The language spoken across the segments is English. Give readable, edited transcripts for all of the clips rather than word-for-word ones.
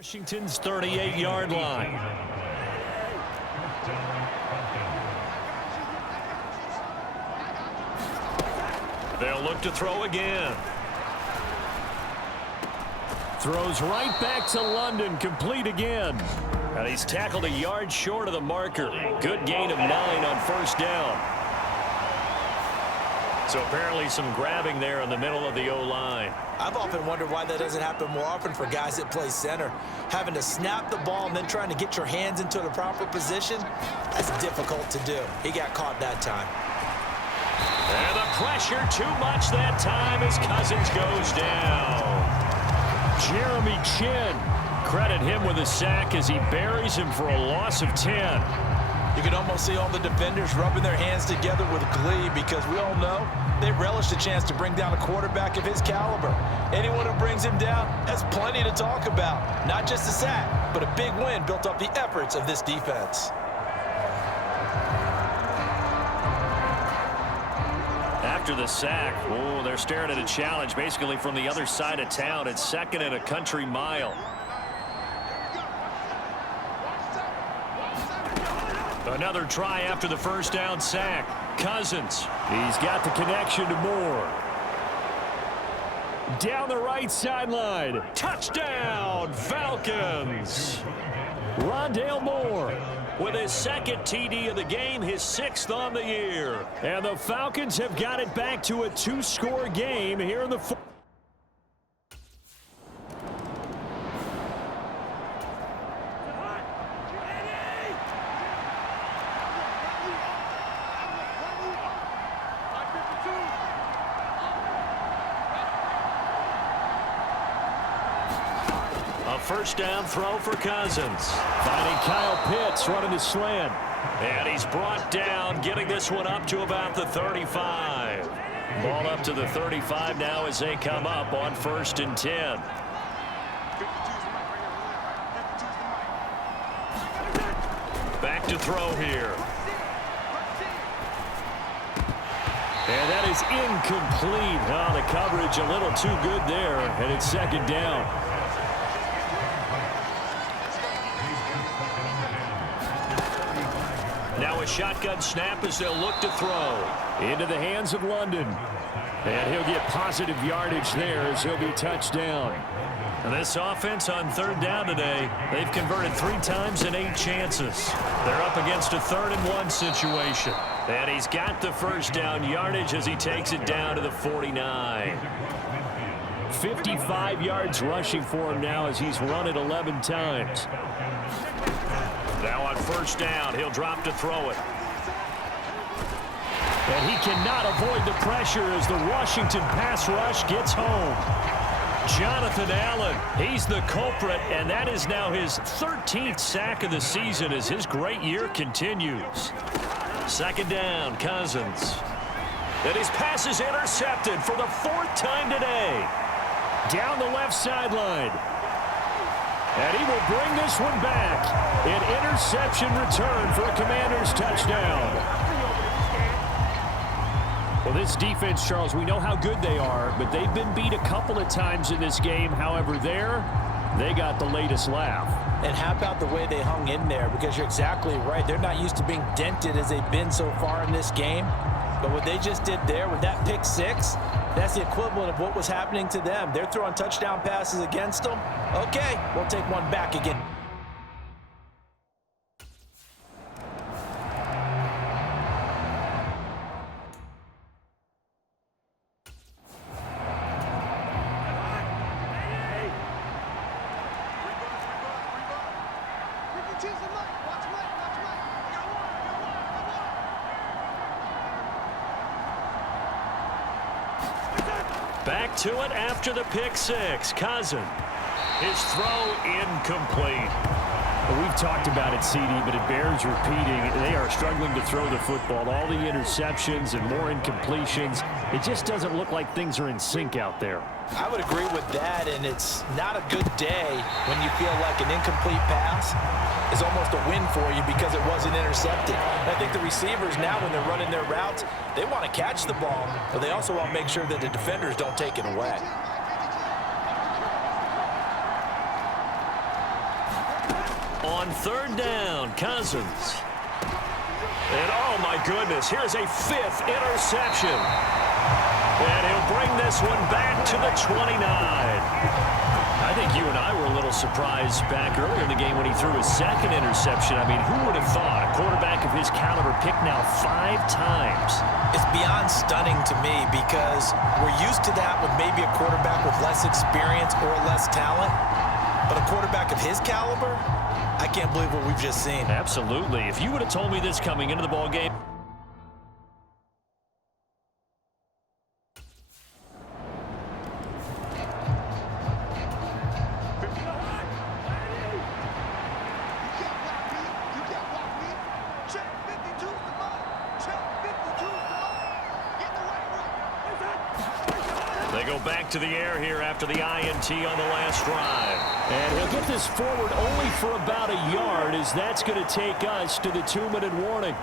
Washington's 38-yard line. They'll look to throw again. Throws right back to London, complete again. And he's tackled a yard short of the marker. Good gain of 9 on first down. So apparently some grabbing there in the middle of the O-line. I've often wondered why that doesn't happen more often for guys that play center. Having to snap the ball and then trying to get your hands into the proper position, that's difficult to do. He got caught that time. And the pressure too much that time as Cousins goes down. Jeremy Chin, credit him with a sack as he buries him for a loss of 10. You can almost see all the defenders rubbing their hands together with glee because we all know they relish the chance to bring down a quarterback of his caliber. Anyone who brings him down has plenty to talk about. Not just a sack, but a big win built up the efforts of this defense. After the sack, oh, they're staring at a challenge basically from the other side of town. It's second and a country mile. Another try after the first down sack. Cousins, he's got the connection to Moore. Down the right sideline. Touchdown, Falcons. Rondale Moore with his second TD of the game, his 6th on the year. And the Falcons have got it back to a 2-score game here in the fourth. First down throw for Cousins. Finding Kyle Pitts running his slant. And he's brought down, getting this one up to about the 35. Ball up to the 35 now as they come up on 1st and 10. Back to throw here. And that is incomplete. Oh, the coverage a little too good there, and it's 2nd down. Now a shotgun snap as they'll look to throw. Into the hands of London. And he'll get positive yardage there as he'll be touchdown. And this offense on 3rd down today, they've converted 3 times in 8 chances. They're up against a 3rd and 1 situation. And he's got the first down yardage as he takes it down to the 49. 55 yards rushing for him now as he's run it 11 times. Now on 1st down, he'll drop to throw it. And he cannot avoid the pressure as the Washington pass rush gets home. Jonathan Allen, he's the culprit, and that is now his 13th sack of the season as his great year continues. 2nd down, Cousins. And his pass is intercepted for the 4th time today. Down the left sideline. And he will bring this one back. An interception return for a Commanders touchdown. Well, this defense, Charles, we know how good they are, but they've been beat a couple of times in this game. However, they got the latest laugh. And how about the way they hung in there? Because you're exactly right. They're not used to being dented as they've been so far in this game. But what they just did there with that pick 6, that's the equivalent of what was happening to them. They're throwing touchdown passes against them. Okay, we'll take one back again. Back to it after the pick 6. Cousins. His throw incomplete. Well, we've talked about it, CD, but it bears repeating. They are struggling to throw the football. All the interceptions and more incompletions. It just doesn't look like things are in sync out there. I would agree with that, and it's not a good day when you feel like an incomplete pass is almost a win for you because it wasn't intercepted. And I think the receivers now, when they're running their routes, they want to catch the ball, but they also want to make sure that the defenders don't take it away. On third down, Cousins. And oh my goodness, here's a 5th interception. And he'll bring this one back to the 29. I think you and I were a little surprised back earlier in the game when he threw his 2nd interception. I mean, who would have thought a quarterback of his caliber picked now 5 times? It's beyond stunning to me because we're used to that with maybe a quarterback with less experience or less talent. But a quarterback of his caliber, I can't believe what we've just seen. Absolutely. If you would have told me this coming into the ball game. They go back to the air here after the INT on the last drive. And he'll get this forward only for about a yard, as that's going to take us to the 2-minute warning.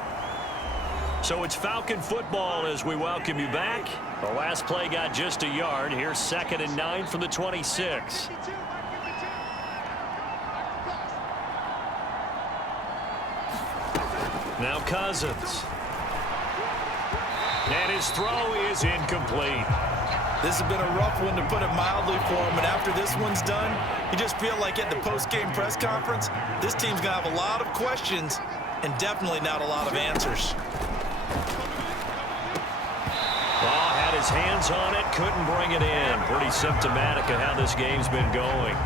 So it's Falcon football as we welcome you back. The last play got just a yard. Here's 2nd and 9 from the 26. Now Cousins. And his throw is incomplete. This has been a rough one, to put it mildly, for him. And after this one's done, you just feel like at the post-game press conference, this team's going to have a lot of questions and definitely not a lot of answers. Oh, had his hands on it, couldn't bring it in. Pretty symptomatic of how this game's been going.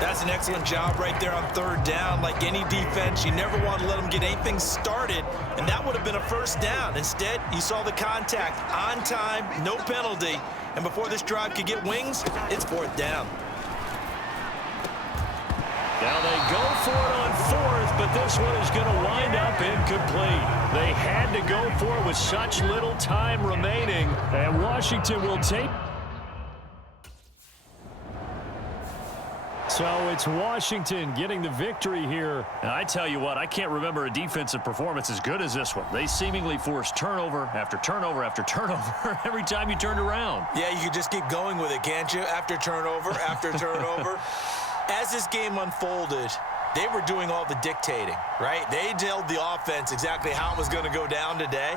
That's an excellent job right there on 3rd down. Like any defense, you never want to let them get anything started, and that would have been a 1st down. Instead, you saw the contact on time, no penalty, and before this drive could get wings, it's 4th down. Now they go for it on 4th, but this one is going to wind up incomplete. They had to go for it with such little time remaining, and Washington will take. So it's Washington getting the victory here. And I tell you what, I can't remember a defensive performance as good as this one. They seemingly forced turnover after turnover after turnover every time you turned around. Yeah, you could just keep going with it, can't you? After turnover, after turnover. As this game unfolded, they were doing all the dictating, right? They told the offense exactly how it was going to go down today.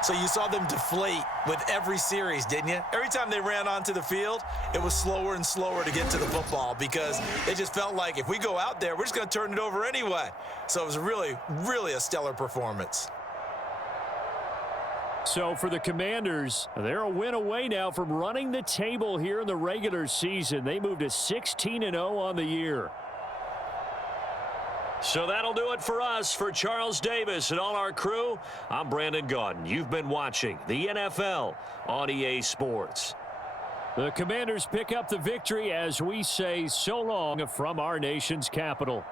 So you saw them deflate with every series, didn't you? Every time they ran onto the field, it was slower and slower to get to the football because it just felt like if we go out there, we're just going to turn it over anyway. So it was really, really a stellar performance. So for the Commanders, they're a win away now from running the table here in the regular season. They moved to 16-0 on the year. So that'll do it for us. For Charles Davis and all our crew, I'm Brandon Gaudin. You've been watching the NFL on EA Sports. The Commanders pick up the victory as we say so long from our nation's capital.